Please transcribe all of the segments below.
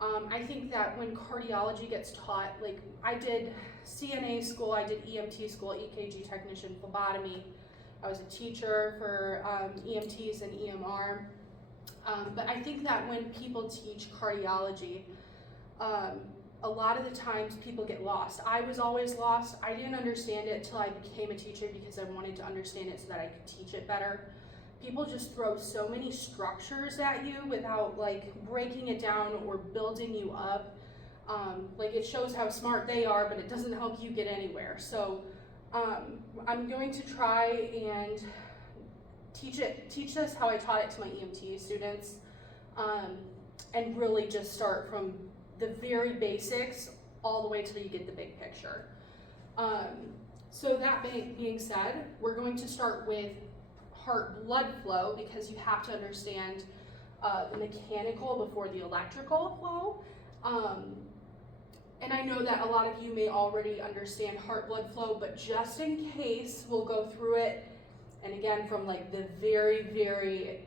I think that when cardiology gets taught, like I did CNA school, I did EMT school, EKG technician, phlebotomy. I was a teacher for EMTs and EMR. But I think that when people teach cardiology, a lot of the times people get lost. I was always lost. I didn't understand it till I became a teacher because I wanted to understand it so that I could teach it better. People just throw so many structures at you without like breaking it down or building you up. Like it shows how smart they are, but it doesn't help you get anywhere. So I'm going to try and teach this how I taught it to my EMT students, and really just start from the very basics all the way till you get the big picture. So that being said, we're going to start with heart blood flow because you have to understand the mechanical before the electrical flow. And I know that a lot of you may already understand heart blood flow, but just in case, we'll go through it. And again, from like the very, very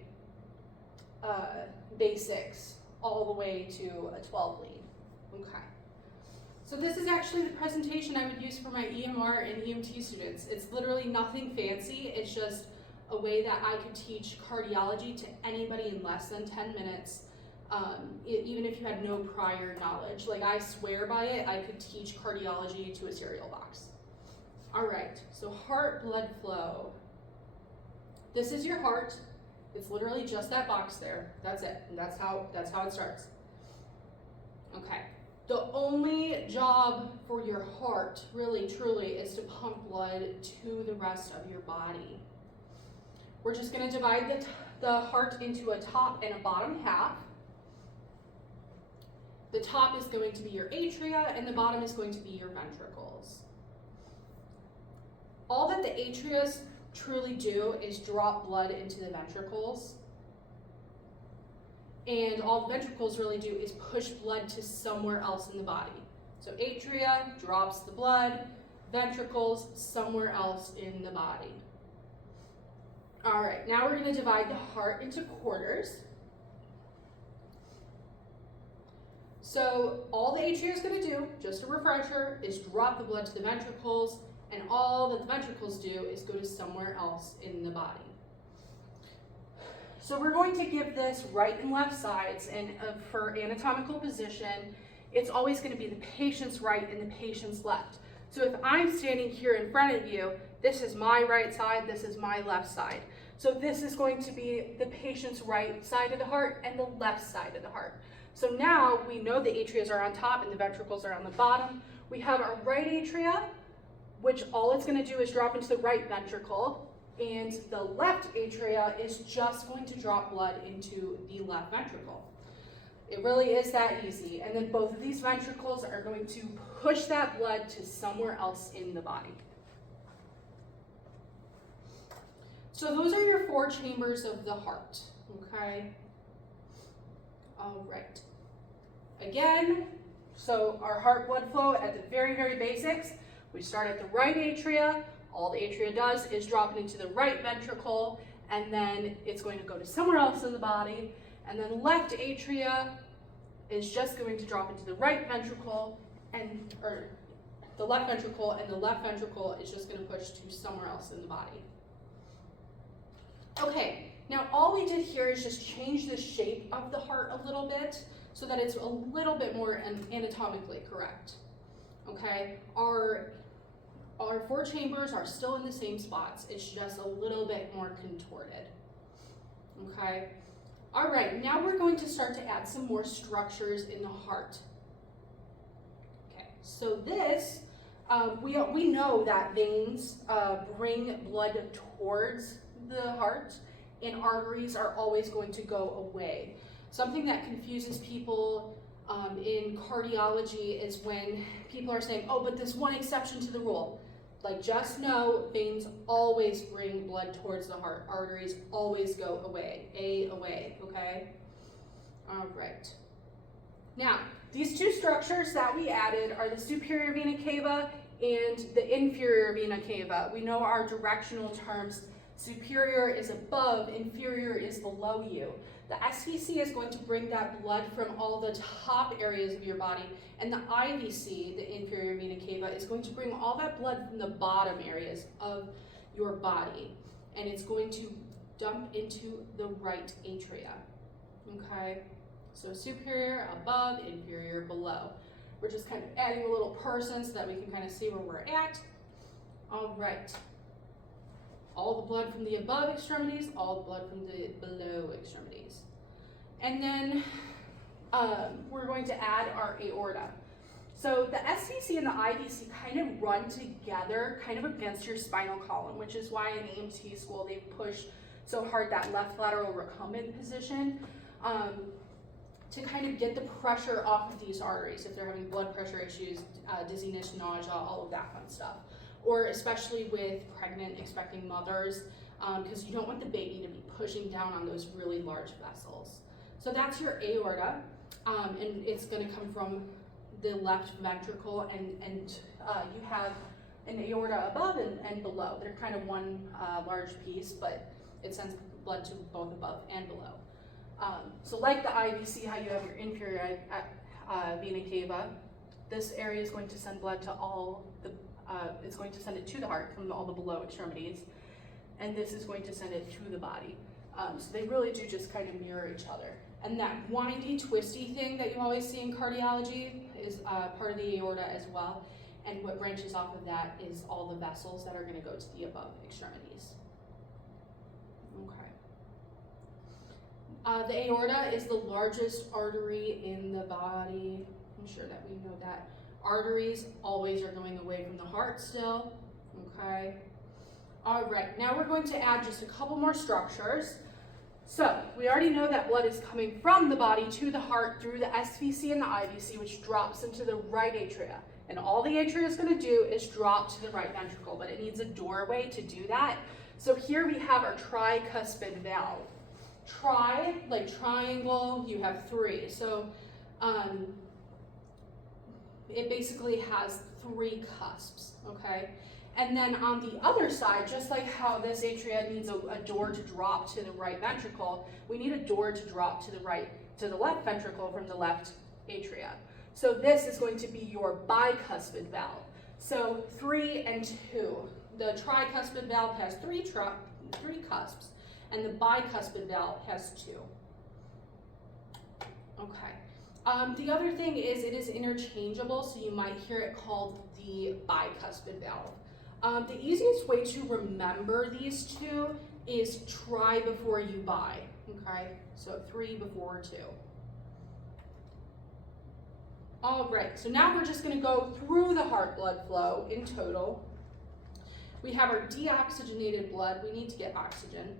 basics all the way to a 12 lead. Okay. So this is actually the presentation I would use for my EMR and EMT students. It's literally nothing fancy. It's just a way that I could teach cardiology to anybody in less than 10 minutes, even if you had no prior knowledge. Like I swear by it, I could teach cardiology to a cereal box. All right, so heart blood flow. This is your heart. It's literally just that box there. That's it. And that's how it starts. Okay. The only job for your heart, really, truly, is to pump blood to the rest of your body. We're just going to divide the heart into a top and a bottom half. The top is going to be your atria, and the bottom is going to be your ventricles. All that the atria truly do is drop blood into the ventricles. And all the ventricles really do is push blood to somewhere else in the body. So atria drops the blood, ventricles somewhere else in the body. All right, now we're going to divide the heart into quarters. So all the atria is going to do, just a refresher, is drop the blood to the ventricles, and all that the ventricles do is go to somewhere else in the body. So we're going to give this right and left sides, and for anatomical position, it's always going to be the patient's right and the patient's left. So if I'm standing here in front of you, this is my right side, this is my left side. So this is going to be the patient's right side of the heart and the left side of the heart. So now we know the atria are on top and the ventricles are on the bottom. We have our right atria, which all it's going to do is drop into the right ventricle, and the left atria is just going to drop blood into the left ventricle. It really is that easy. And then both of these ventricles are going to push that blood to somewhere else in the body. So those are your 4 chambers of the heart, okay? All right. Again, so our heart blood flow at the very, very basics, we start at the right atria. All the atria does is drop it into the right ventricle, and then it's going to go to somewhere else in the body. And then left atria is just going to drop into the right ventricle, or the left ventricle, and the left ventricle is just going to push to somewhere else in the body. Okay, now all we did here is just change the shape of the heart a little bit so that it's a little bit more anatomically correct. Okay, our 4 chambers are still in the same spots. It's just a little bit more contorted. Okay. All right, now we're going to start to add some more structures in the heart. Okay, so this, we know that veins bring blood towards the heart, and arteries are always going to go away. Something that confuses people in cardiology is when people are saying, oh, but there's one exception to the rule. Like, just know veins always bring blood towards the heart. Arteries always go away, away, okay? All right. Now, these 2 structures that we added are the superior vena cava and the inferior vena cava. We know our directional terms. Superior is above, inferior is below you. The SVC is going to bring that blood from all the top areas of your body, and the IVC, the inferior vena cava, is going to bring all that blood from the bottom areas of your body, and it's going to dump into the right atria, okay? So superior, above, inferior, below. We're just kind of adding a little person so that we can kind of see where we're at. All right. All the blood from the above extremities, all the blood from the below extremities. And then we're going to add our aorta. So the SVC and the IVC kind of run together, kind of against your spinal column, which is why in EMT school they push so hard that left lateral recumbent position to kind of get the pressure off of these arteries if they're having blood pressure issues, dizziness, nausea, all of that fun stuff. Or especially with pregnant, expecting mothers, because you don't want the baby to be pushing down on those really large vessels. So that's your aorta, and it's going to come from the left ventricle, and you have an aorta above and below. They're kind of one large piece, but it sends blood to both above and below. So like the IVC, how you have your inferior vena cava, this area is going to send blood to all the it's going to send it to the heart from all the below extremities, and this is going to send it to the body. So they really do just kind of mirror each other. And that windy, twisty thing that you always see in cardiology is part of the aorta as well. And what branches off of that is all the vessels that are going to go to the above extremities. Okay. The aorta is the largest artery in the body. I'm sure that we know that. Arteries always are going away from the heart still, okay? All right, now we're going to add just a couple more structures. So we already know that blood is coming from the body to the heart through the SVC and the IVC, which drops into the right atria. And all the atria is going to do is drop to the right ventricle, but it needs a doorway to do that. So here we have our tricuspid valve. Tri, like triangle, you have three. So it basically has three cusps, okay? And then on the other side, just like how this atria needs a door to drop to the right ventricle, we need a door to drop to the left ventricle from the left atria. So this is going to be your bicuspid valve. So 3 and 2. The tricuspid valve has three cusps, and the bicuspid valve has 2. Okay. The other thing is it is interchangeable, so you might hear it called the bicuspid valve. The easiest way to remember these two is try before you buy, okay? So 3 before 2. All right, so now we're just gonna go through the heart blood flow in total. We have our deoxygenated blood. We need to get oxygen.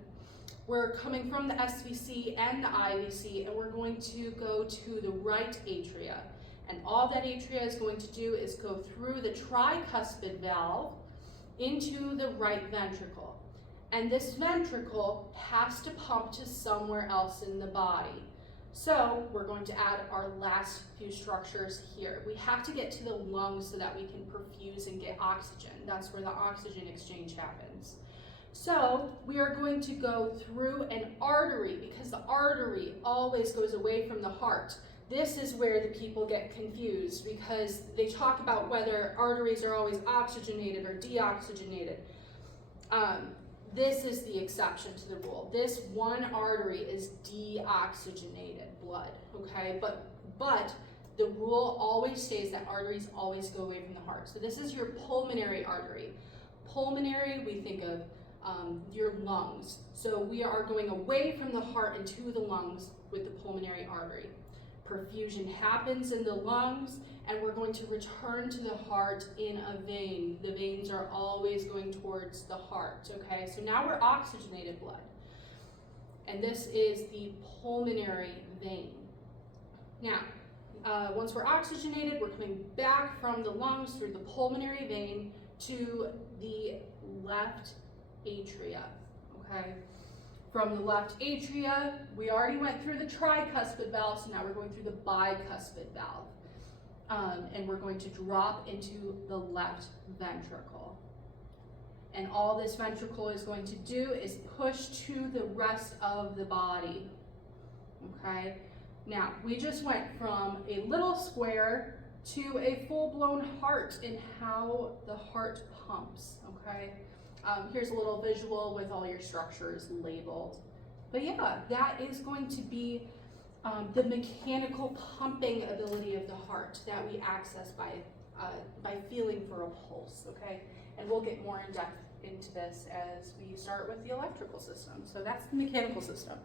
We're coming from the SVC and the IVC, and we're going to go to the right atria. And all that atria is going to do is go through the tricuspid valve into the right ventricle. And this ventricle has to pump to somewhere else in the body. So we're going to add our last few structures here. We have to get to the lungs so that we can perfuse and get oxygen. That's where the oxygen exchange happens. So we are going to go through an artery, because the artery always goes away from the heart. This is where the people get confused, because they talk about whether arteries are always oxygenated or deoxygenated. This is the exception to the rule. This one artery is deoxygenated blood, okay? But the rule always stays that arteries always go away from the heart. So this is your pulmonary artery. Pulmonary, we think of your lungs. So we are going away from the heart into the lungs with the pulmonary artery. Perfusion happens in the lungs, and we're going to return to the heart in a vein. The veins are always going towards the heart, okay? So now we're oxygenated blood. And this is the pulmonary vein. Now, once we're oxygenated, we're coming back from the lungs through the pulmonary vein to the left atria, okay? From the left atria, we already went through the tricuspid valve, so now we're going through the bicuspid valve. And we're going to drop into the left ventricle. And all this ventricle is going to do is push to the rest of the body. okay? Now, we just went from a little square to a full-blown heart in how the heart pumps, okay? Here's a little visual with all your structures labeled. But yeah, that is going to be the mechanical pumping ability of the heart that we access by feeling for a pulse, okay? And we'll get more in depth into this as we start with the electrical system. So that's the mechanical system.